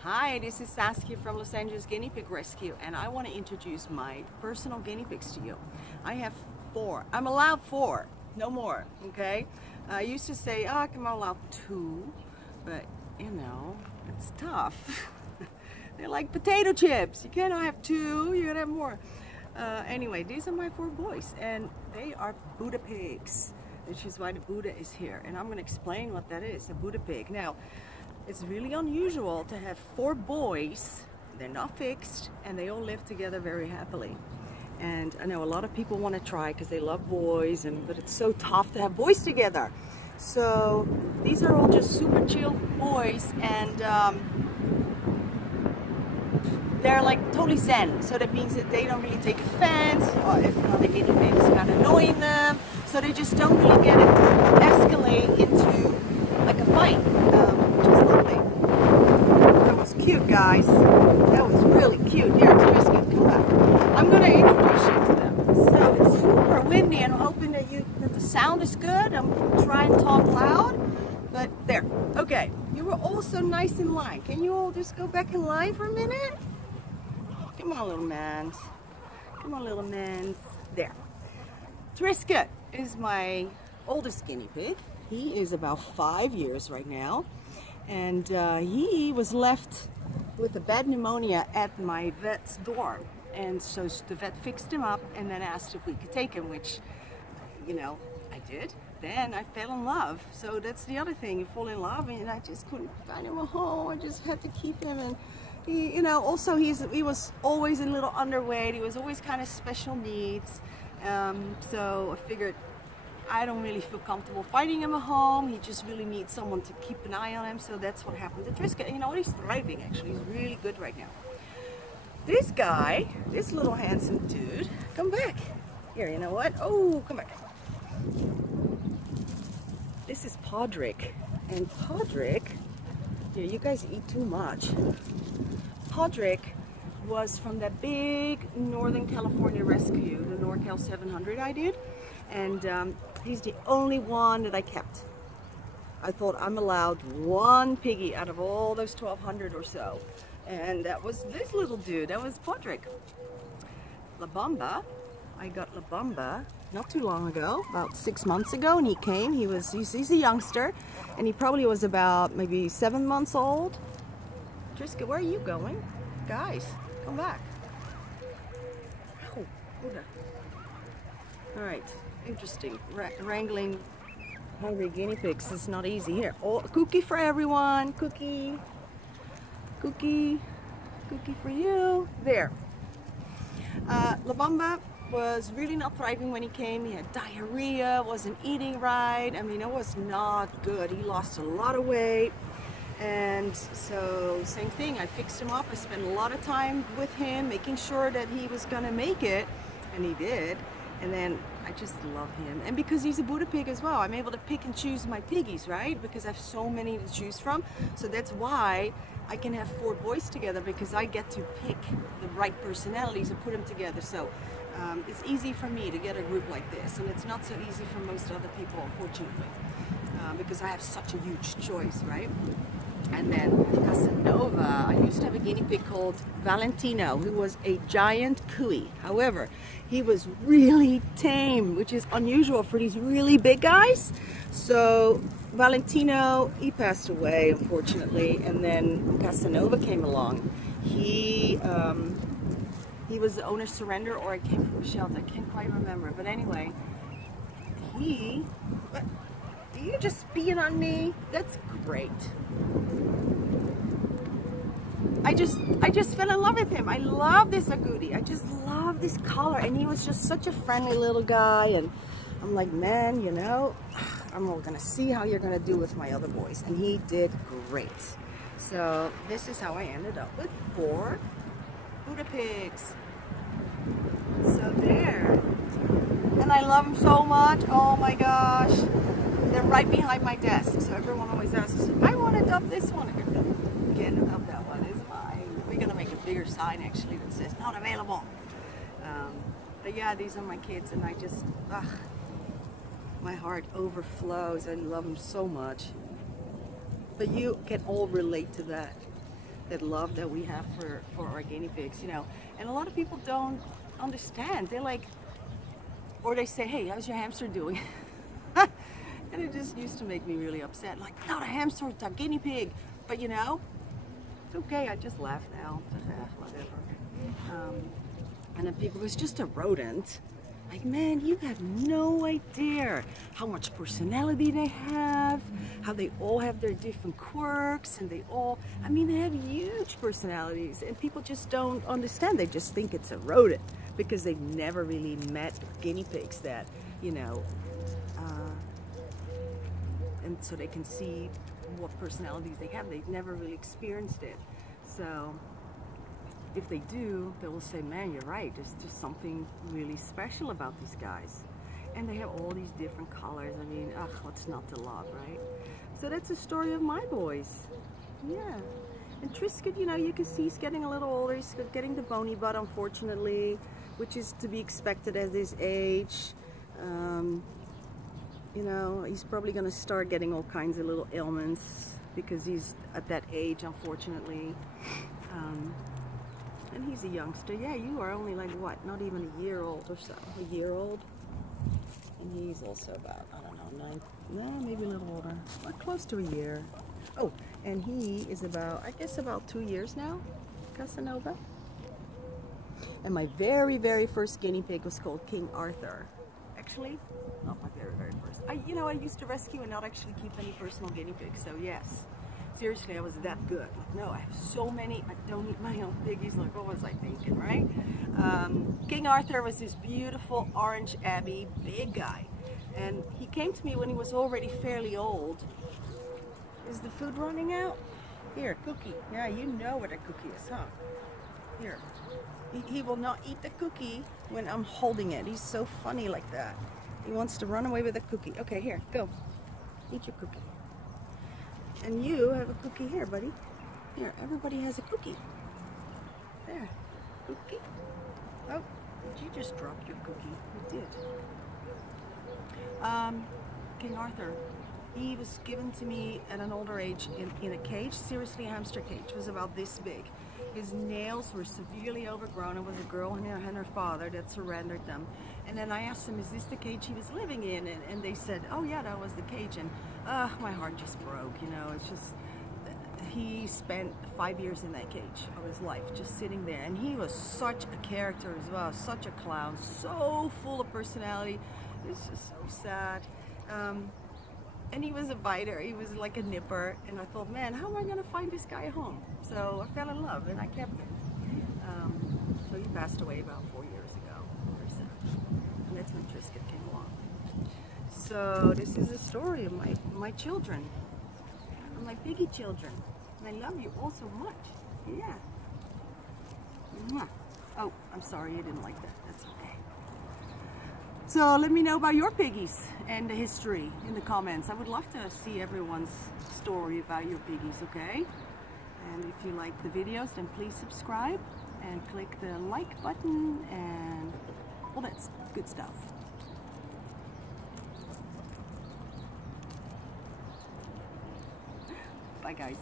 Hi, this is Saskia from Los Angeles Guinea Pig Rescue, and I want to introduce my personal guinea pigs to you. I have 4. I'm allowed 4, no more, okay? I used to say, oh, I'm allowed 2, but you know, it's tough. They're like potato chips. You cannot have 2, you gotta have more. Anyway, these are my 4 boys, and they are Buddha pigs, which is why the Buddha is here. And I'm gonna explain what that is, a Buddha pig. Now, it's really unusual to have 4 boys. They're not fixed, and they all live together very happily. And I know a lot of people want to try because they love boys, but it's so tough to have boys together. So these are all just super chill boys, and they're like totally zen. So that means that they don't really take offense, or if the guinea pig is kind of annoying them. So they just don't really get it escalate into like a fight. Which is lovely. That was cute, guys. That was really cute. Here, Trisky, come back. I'm going to introduce you to them. So it's super windy, and I'm hoping that the sound is good. I'm trying to talk loud, but there. Okay, you were all so nice in line. Can you all just go back in line for a minute? Oh, come on, little man. Come on, little man. There. Trisket is my oldest guinea pig. He is about 5 years right now, and he was left with a bad pneumonia at my vet's dorm, and so the vet fixed him up and then asked if we could take him, which, you know, I did. Then I fell in love, so that's the other thing, you fall in love, and I just couldn't find him a home. I just had to keep him, and he, you know, also he was always a little underweight. He was always kind of special needs, so I figured I don't really feel comfortable finding him a home. He just really needs someone to keep an eye on him. So that's what happened to Trisket. You know what? He's thriving, actually. He's really good right now. This guy, this little handsome dude, come back. Here, you know what? Oh, come back. This is Podrick. And Podrick, here, you guys eat too much. Podrick was from that big Northern California rescue, the NorCal 700 I did. And he's the only one that I kept. I thought I'm allowed 1 piggy out of all those 1,200 or so. And that was this little dude. That was Podrick. La Bamba. I got La Bamba not too long ago, about 6 months ago, and he came. He's a youngster, and he probably was about maybe 7 months old. Trisket, where are you going? Guys, come back. Oh, Buddha. All right. Interesting. Wrangling hungry guinea pigs is not easy. Here, oh, cookie for everyone. Cookie, cookie, cookie for you. There. La Bamba was really not thriving when he came. He had diarrhea, wasn't eating right. I mean, it was not good. He lost a lot of weight. And so, same thing. I fixed him up. I spent a lot of time with him, making sure that he was gonna make it, and he did. And then I just love him, and because he's a Buddha pig as well, I'm able to pick and choose my piggies, right? Because I have so many to choose from. So that's why I can have 4 boys together, because I get to pick the right personalities and put them together. So it's easy for me to get a group like this, and it's not so easy for most other people, unfortunately, because I have such a huge choice, right? And then Casanova, I used to have a guinea pig called Valentino, who was a giant cooey. However, he was really tame, which is unusual for these really big guys. So Valentino, he passed away, unfortunately, and then Casanova came along. He was the owner's surrender, or it came from a shelter. I can't quite remember. But anyway, you're just peeing on me. That's great. I just fell in love with him. I love this agouti. I just love this color, and he was just such a friendly little guy. And I'm like, man, you know, I'm gonna see how you're gonna do with my other boys, and he did great. So this is how I ended up with 4 Buddha pigs. So there, and I love them so much. Oh my gosh, they're right behind my desk. So everyone always asks, I want to adopt this one. Can't adopt that one. It's mine. We're gonna make a bigger sign actually that says not available. But yeah, these are my kids, and I just, my heart overflows. I love them so much. But you can all relate to that love that we have for our guinea pigs, you know. And a lot of people don't understand. They're like, or they say, hey, how's your hamster doing? And it just used to make me really upset. Like, not a hamster, it's a guinea pig. But you know, it's okay, I just laugh now. Whatever. And then people, it's just a rodent. Like, man, you have no idea how much personality they have, how they all have their different quirks, and they all, I mean, they have huge personalities, and people just don't understand. They just think it's a rodent because they've never really met guinea pigs that, you know, and so they can see what personalities they have. They've never really experienced it. So if they do, they will say, man, you're right, there's just something really special about these guys. And they have all these different colors. I mean, ugh, what's not to love, right? So that's the story of my boys. Yeah. And Trisket, you know, you can see he's getting a little older. He's getting the bony butt, unfortunately, which is to be expected at this age. You know, he's probably going to start getting all kinds of little ailments because he's at that age, unfortunately. And he's a youngster. Yeah, you are only like, what, not even a year old or so. A year old. And he's also about, I don't know, maybe a little older. Like close to a year. Oh, and he is about, I guess about 2 years now, Casanova. And my very, very first guinea pig was called King Arthur. Actually, not my very, very first. You know, I used to rescue and not actually keep any personal guinea pigs, so yes. Seriously, I was that good. Like, no, I have so many, I don't eat my own piggies. Like, what was I thinking, right? King Arthur was this beautiful orange abbey, big guy. And he came to me when he was already fairly old. Is the food running out? Here, cookie. Yeah, you know what a cookie is, huh? Here. He will not eat the cookie when I'm holding it. He's so funny like that. He wants to run away with a cookie. Okay, here, go. Eat your cookie. And you have a cookie here, buddy. Here, everybody has a cookie. There, cookie. Oh, did you just drop your cookie? You did. King Arthur, he was given to me at an older age in a cage, seriously a hamster cage. It was about this big. His nails were severely overgrown. It was a girl and her father that surrendered them. And then I asked them, is this the cage he was living in? And they said, oh yeah, that was the cage. And my heart just broke, you know. It's just, he spent 5 years in that cage of his life, just sitting there. And he was such a character as well, such a clown, so full of personality. It's just so sad. And he was a biter, he was like a nipper, and I thought, man, how am I going to find this guy a home? So I fell in love, and I kept him. So he passed away about 4 years ago, very sad. And that's when Trisket came along. So this is the story of my children, of my piggy children. And I love you all so much. Yeah. Mwah. Oh, I'm sorry you didn't like that. That's okay. So let me know about your piggies and the history in the comments. I would love to see everyone's story about your piggies, okay? And if you like the videos, then please subscribe and click the like button and all that good stuff. Bye guys.